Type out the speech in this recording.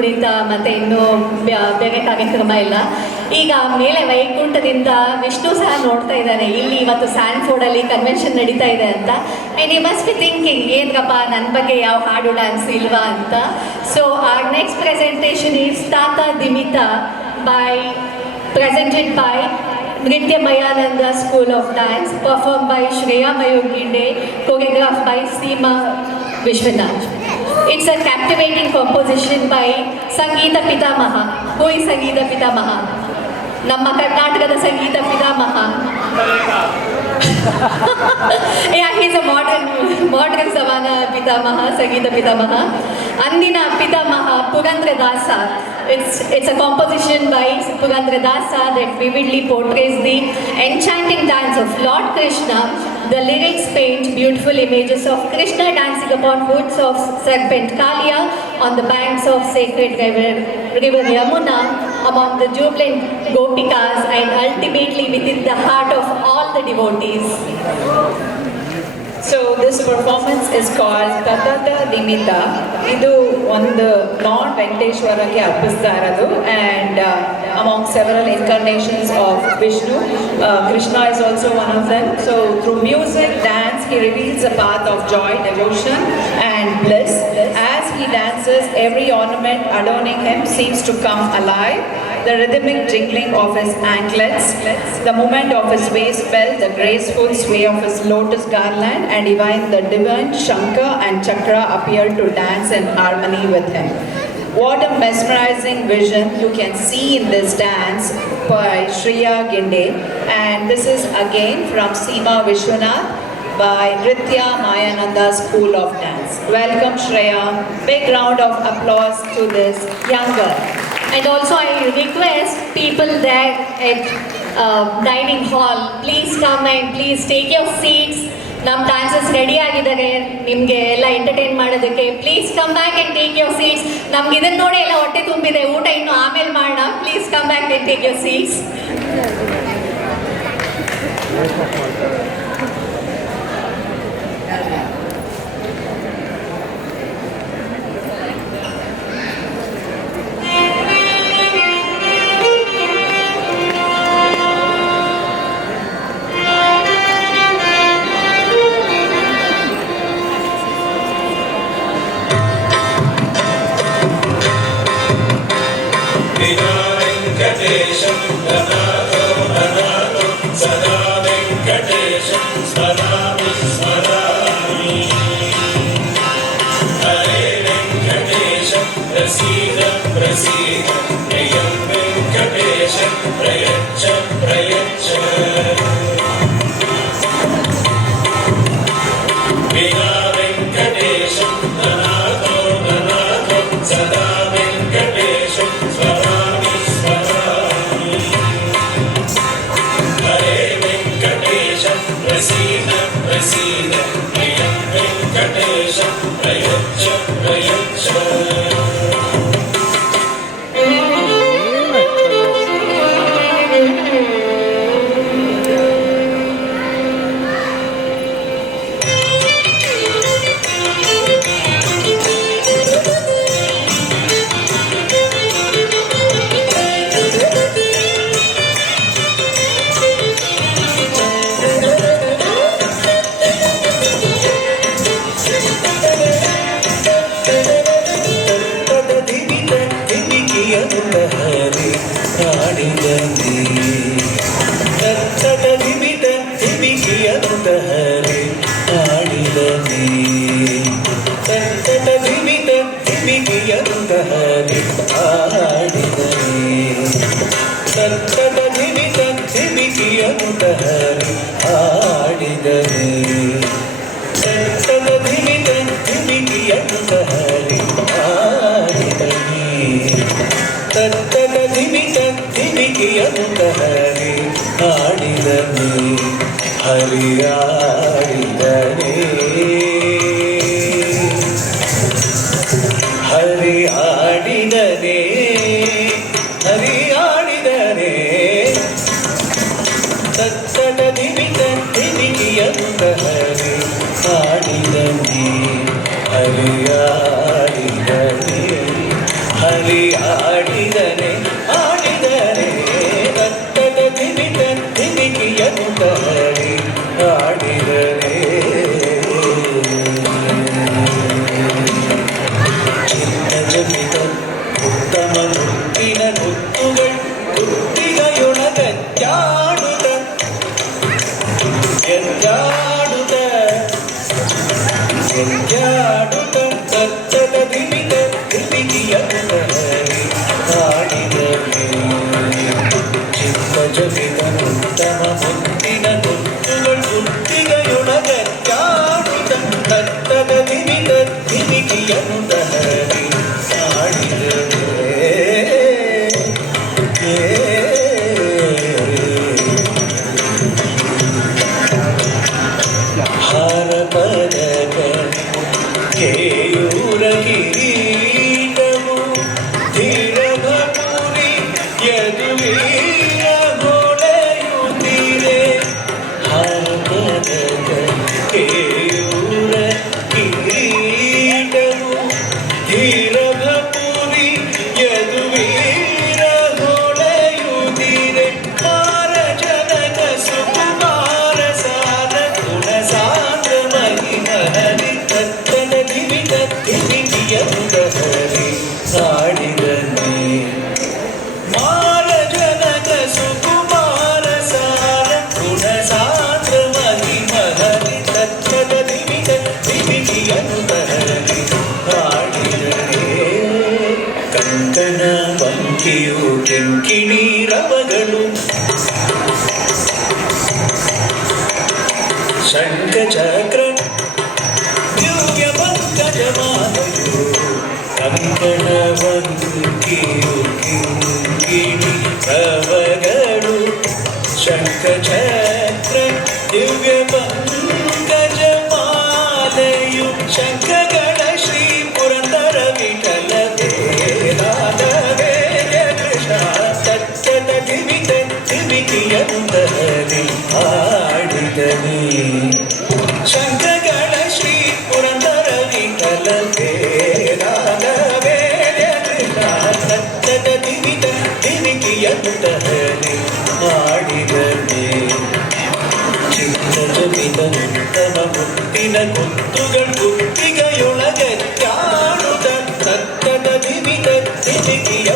ಕುಣಿತ ಮತ್ತು ಇನ್ನೂ ಬೇರೆ ಕಾರ್ಯಕ್ರಮ ಇಲ್ಲ. ಈಗ ಮೇಲೆ ವೈಕುಂಠದಿಂದ ವಿಷ್ಣು ಸಹ ನೋಡ್ತಾ ಇದ್ದಾನೆ, ಇಲ್ಲಿ ಇವತ್ತು ಸ್ಯಾನ್ಫೋರ್ಡಲ್ಲಿ ಕನ್ವೆನ್ಷನ್ ನಡೀತಾ ಇದೆ ಅಂತ. And you must be thinking, ಏನಪ್ಪ ನನ್ನ ಬಗ್ಗೆ ಯಾವ ಹಾಡು ಡ್ಯಾನ್ಸ್ ಇಲ್ವಾ ಅಂತ. So our next presentation is ತಾತ ದಿಮಿತ presented by Nritya Mayananda School of Dance, performed by Shreya Mayoginde, choreographed by Seema Vishwanath. It's a captivating composition by Sangeeta Pitamaha. Who is Sangeeta Pitamaha? ನಮ್ಮ ಕರ್ನಾಟಕದ ಸಂಗೀತ ಪಿತಾಮಹ. Yeah, he's a modern Savana Pitamaha, Sangeeta Pitamaha. Andina Pitamaha, Purandra Dasa. It's a composition by Purandra Dasa that vividly portrays the enchanting dance of Lord Krishna. The lyrics paint beautiful images of Krishna dancing upon hoods of serpent Kalia on the banks of sacred river Yamuna among the jubilant gopikas and ultimately within the heart of all the devotees. So this performance is called Tatata Dimita. Idu ಒಂದು Lord Venkateshwaraಗೆ ಅರ್ಪಿಸ್ತಾ ಇರೋದು, and among several incarnations of Vishnu, Krishna is also one of them. So through music, dance, he reveals a path of joy, devotion and bliss. As he dances, every ornament adorning him seems to come alive. The rhythmic jingling of his anklets, the movement of his waist belt, the graceful sway of his lotus garland, and even the divine Shankha and Chakra appear to dance in harmony with him. What a mesmerizing vision you can see in this dance by Shreya Ginde, and this is again from Seema Vishwanath by Nritya Mayananda School of Dance. Welcome Shreya. Big round of applause to this young girl. And also I request people there at dining hall, please come and please take your seats. ನಮ್ಮ dances ready ಆಗಿದ್ದಾರೆ ನಿಮಗೆ ಎಲ್ಲ entertain ಮಾಡೋದಕ್ಕೆ. Please come back and take your seats. ನಮ್ಗೆ ಇದನ್ನು ನೋಡಿ ಎಲ್ಲ ಹೊಟ್ಟೆ ತುಂಬಿದೆ, ಊಟ ಇನ್ನು ಆಮೇಲೆ ಮಾಡೋಣ. Please come back and take your seats. ಹರಿಯಾಡಿದನೆ ಅಲ್ಲಿ ಆಡಿದನೆ ಆಡಿದರೆ ತತ್ತದ ದಿಮಿತ ದಿಮಿಕಿಯನ್ನು ತರಿ ಆಡಿದರೆ ಚಿನ್ನ ಜಪಿತ ಉತ್ತಮ ಮುತ್ತಿನ ಮುತ್ತುಗಳು ಕುತ್ತಿಗೆಯೊಳಗಜ್ಜಾಡುತ್ತ ಎಜ್ಜಾಡುತ್ತ ಎಜ್ಜಾಡುತ್ತ ತತ್ತದ ದಿಮಿತ ದಿಮಿಕಿಯನ್ನು ತರಿ ಆಡಿದರೆ ಚಿತ್ತ ಜಪಿತ ಉತ್ತಮ ಮುತ್ತಿನ ಮುತ್ತುಗಳು ಕುತ್ತಿಗೆಯೊಳಗಜ್ಜಾಡುತ್ತ ತತ್ತದ ದಿಮಿತ ದಿಮಿಕಿಯನ್ನು ತರಿ ಹಾರಪದಕ ಕೇಯೂರ ಕಿರೀಟವು ಧೀರಭೂರಿ ಯದುವೀರ ಹೊಳೆಯುತ್ತೀರೆ ಹಾರಪದಕ ಕೇಯೂರ ಕಿರೀಟವು ಧೀರಭೂರಿ ಯದುವೀರ ಹೊಳೆಯುತ್ತೀರೆ ಮಾರ ಜನಕ ಸುಕುಮಾರ ಸಾರ ಗುಣ ಸಾಂದ್ರ ಮಹಿಮನದಿ ತತ್ತನ ದಿವಿತ ದಿವಿಕಿಯನ್ನು ತಹರಿ ಸಾಡಿದನೆ ಮಾರ ಜನಕ ಸುಕುಮಾರ ಸಾರ ಗುಣ ಸಾಂದ್ರ ಮಹಿಮನದಿ ತತ್ತನ ದಿವಿತ ದಿವಿಕಿಯನ್ನು ತಹರಿ ಹಾಡಿದರೆ ಕಂಕಣ ಬಂಕಿಯು ಕೆಂಕಿಣಿ ರವಗಳು ಶಂಖ ಚಕ್ರ ದಿವ್ಯ ಪಂಕಜಮಾಲಯು ಕಂಕಣ ಬಂಕಿಯು ಕಿಂಕಿಣಿ ರವಗಳು ಶಂಖ ಚಕ್ರ ದಿವ್ಯ ಪಂಕಜಮಾಲಯು ಶಂಖಗಳ ಶ್ರೀ ಪುರಂದರ ವಿಠಲ ದೇವಾದ ವೇದ ಕೃಷ್ಣ ತತ್ತದ ದಿವಿತ ದಿವಿಕಿಯನ್ನು ತಹರಿ ಆಡಿದನೆ ಶಂಖಗಳ ಶ್ರೀ ಪುರಂದರ ವಿಠಲ ದೇವಾದ ವೇದ ಕೃಷ್ಣ ತತ್ತದ ದಿವಿತ ದಿವಿಕಿಯನ್ನು ತಹರಿ ಆಡಿದನೆ ಚಿತ್ತ ಜಪಿತ ಉತ್ತಮ ಮುತ್ತಿನ ಮುತ್ತುಗಳು ಕುತ್ತಿಗೆಯೊಳಗೆ ಚಾಡುತ್ತ ತತ್ತದ ದಿವಿತ ದಿವಿಕಿಯ